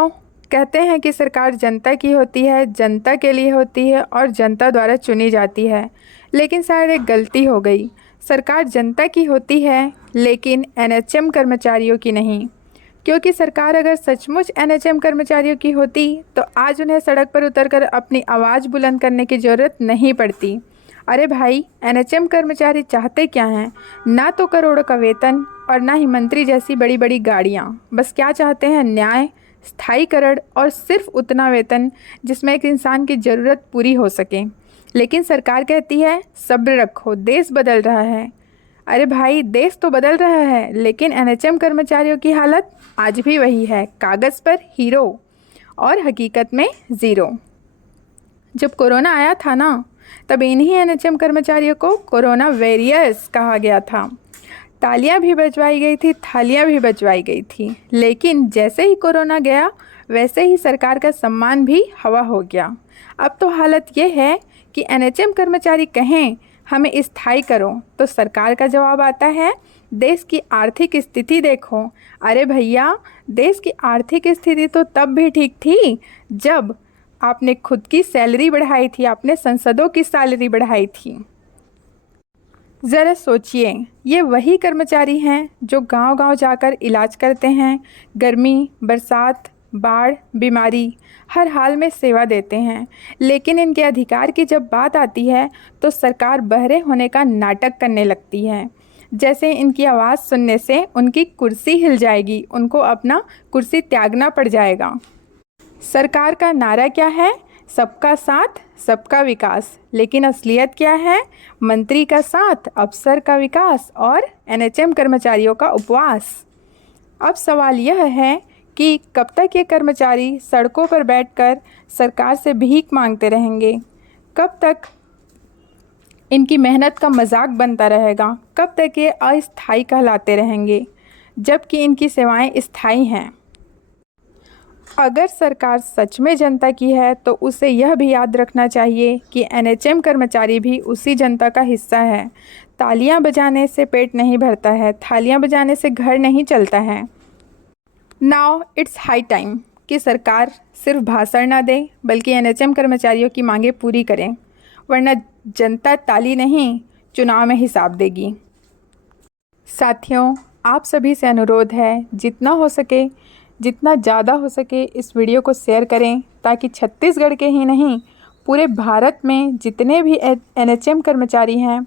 दोस्तों, कहते हैं कि सरकार जनता की होती है, जनता के लिए होती है और जनता द्वारा चुनी जाती है। लेकिन शायद एक गलती हो गई। सरकार जनता की होती है लेकिन एनएचएम कर्मचारियों की नहीं। क्योंकि सरकार अगर सचमुच एनएचएम कर्मचारियों की होती तो आज उन्हें सड़क पर उतरकर अपनी आवाज़ बुलंद करने की ज़रूरत नहीं पड़ती। अरे भाई, एनएचएम कर्मचारी चाहते क्या हैं? ना तो करोड़ों का वेतन और ना ही मंत्री जैसी बड़ी बड़ी गाड़ियाँ। बस क्या चाहते हैं? न्याय, स्थायीकरण और सिर्फ उतना वेतन जिसमें एक इंसान की ज़रूरत पूरी हो सके। लेकिन सरकार कहती है सब्र रखो, देश बदल रहा है। अरे भाई, देश तो बदल रहा है लेकिन एनएचएम कर्मचारियों की हालत आज भी वही है, कागज़ पर हीरो और हकीकत में ज़ीरो। जब कोरोना आया था ना, तब इन्हीं एनएचएम कर्मचारियों को कोरोना वॉरियर्स कहा गया था। तालियां भी बजवाई गई थी, थालियां भी बजवाई गई थी। लेकिन जैसे ही कोरोना गया वैसे ही सरकार का सम्मान भी हवा हो गया। अब तो हालत ये है कि एनएचएम कर्मचारी कहें हमें स्थायी करो तो सरकार का जवाब आता है देश की आर्थिक स्थिति देखो। अरे भैया, देश की आर्थिक स्थिति तो तब भी ठीक थी जब आपने खुद की सैलरी बढ़ाई थी, आपने संसदों की सैलरी बढ़ाई थी। ज़रा सोचिए, ये वही कर्मचारी हैं जो गांव-गांव जाकर इलाज करते हैं, गर्मी, बरसात, बाढ़, बीमारी, हर हाल में सेवा देते हैं। लेकिन इनके अधिकार की जब बात आती है तो सरकार बहरे होने का नाटक करने लगती है। जैसे इनकी आवाज़ सुनने से उनकी कुर्सी हिल जाएगी, उनको अपना कुर्सी त्यागना पड़ जाएगा। सरकार का नारा क्या है? सबका साथ, सबका विकास। लेकिन असलियत क्या है? मंत्री का साथ, अफसर का विकास और एनएचएम कर्मचारियों का उपवास। अब सवाल यह है कि कब तक ये कर्मचारी सड़कों पर बैठकर सरकार से भीख मांगते रहेंगे? कब तक इनकी मेहनत का मजाक बनता रहेगा? कब तक ये अस्थायी कहलाते रहेंगे जबकि इनकी सेवाएं स्थायी हैं? अगर सरकार सच में जनता की है तो उसे यह भी याद रखना चाहिए कि एनएचएम कर्मचारी भी उसी जनता का हिस्सा है। तालियां बजाने से पेट नहीं भरता है, थालियां बजाने से घर नहीं चलता है। नाउ इट्स हाई टाइम कि सरकार सिर्फ भाषण ना दे बल्कि एनएचएम कर्मचारियों की मांगें पूरी करें, वरना जनता ताली नहीं, चुनाव में हिसाब देगी। साथियों, आप सभी से अनुरोध है, जितना हो सके, जितना ज़्यादा हो सके इस वीडियो को शेयर करें ताकि छत्तीसगढ़ के ही नहीं पूरे भारत में जितने भी एनएचएम कर्मचारी हैं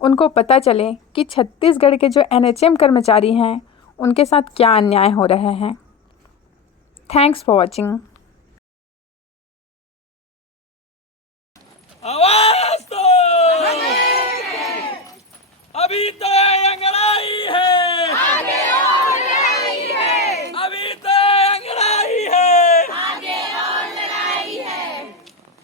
उनको पता चले कि छत्तीसगढ़ के जो एनएचएम कर्मचारी हैं उनके साथ क्या अन्याय हो रहे हैं। Thanks for watching. आवाज दो, अभी तो अंगड़ाई है, आगे और लड़ाई है, अभी तो अंगड़ाई है, आगे और लड़ाई है।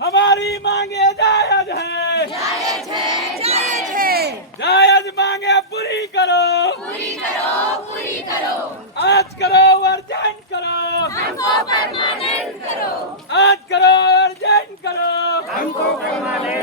हमारी मांगे जायज है, जायज है, जायज है, जायज मांगे पूरी करो, पूरी करो,